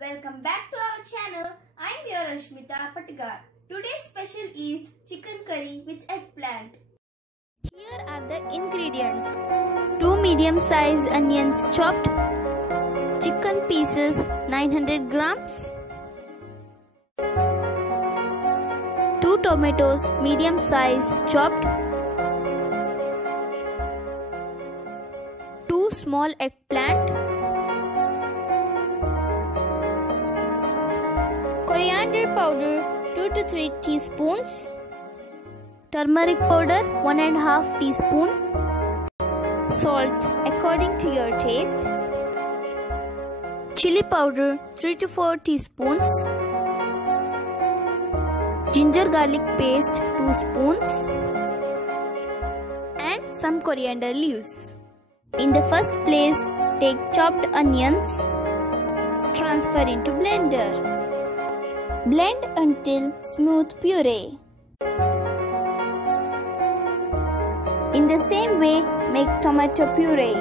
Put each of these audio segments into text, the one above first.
Welcome back to our channel. I am your Rashmita Patigar. Today's special is chicken curry with eggplant. Here are the ingredients. 2 medium-sized onions chopped, chicken pieces 900 grams, 2 tomatoes medium-sized chopped, 2 small eggplant, coriander powder 2 to 3 teaspoons, turmeric powder 1.5 teaspoon, salt according to your taste, chili powder 3 to 4 teaspoons, ginger garlic paste 2 spoons, and some coriander leaves. In the first place, take chopped onions, transfer into blender. Blend until smooth puree. In the same way, make tomato puree.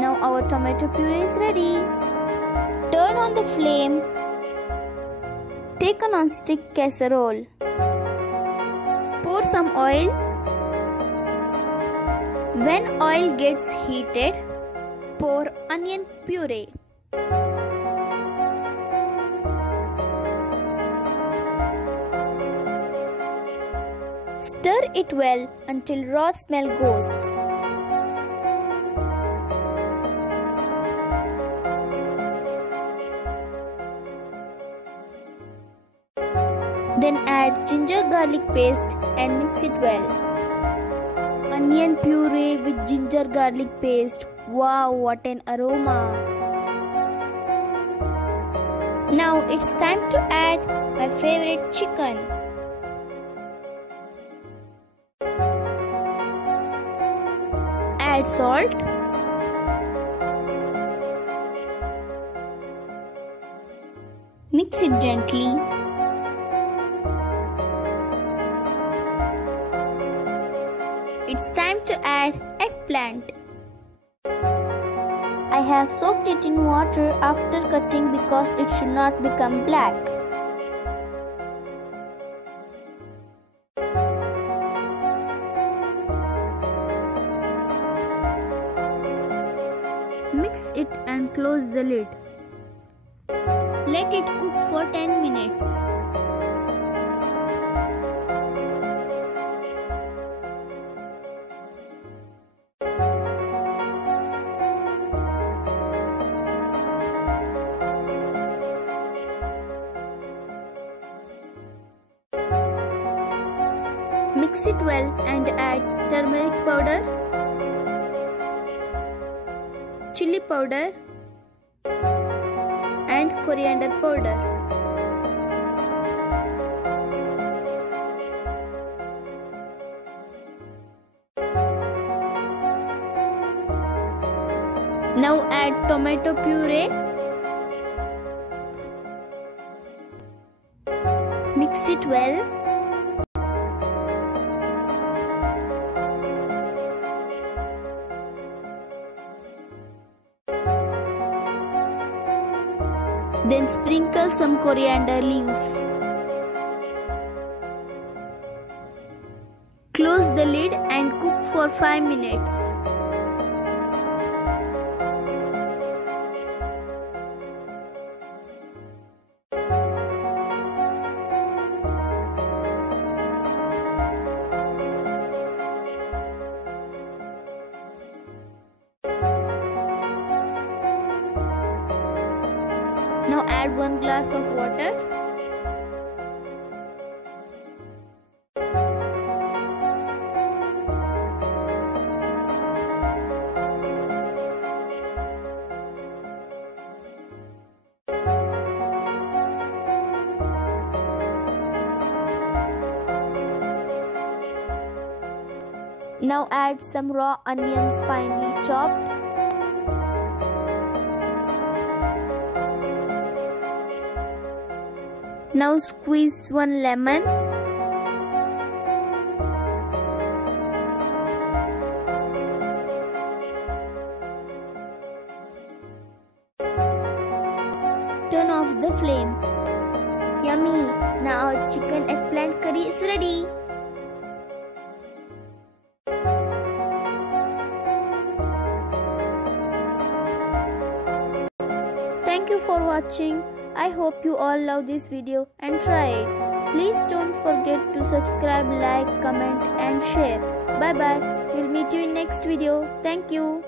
Now our tomato puree is ready. Turn on the flame. Take a non-stick casserole. Pour some oil. When oil gets heated, pour onion puree. Stir it well until raw smell goes. Then add ginger garlic paste and mix it well. Onion puree with ginger garlic paste. Wow, what an aroma! Now it's time to add my favorite chicken. Add salt, mix it gently. It's time to add eggplant. I have soaked it in water after cutting because it should not become black. Mix it and close the lid. Let it cook for 10 minutes. Mix it well and add turmeric powder, chili powder and coriander powder. Now add tomato puree. Mix it well. Then sprinkle some coriander leaves. Close the lid and cook for 5 minutes. Now add 1 glass of water. Now add some raw onions finely chopped. Now squeeze 1 lemon. turn off the flame. Yummy! Now our chicken eggplant curry is ready. Thank you for watching. I hope you all love this video and try it. Please don't forget to subscribe, like, comment and share. Bye bye. We'll meet you in next video. Thank you.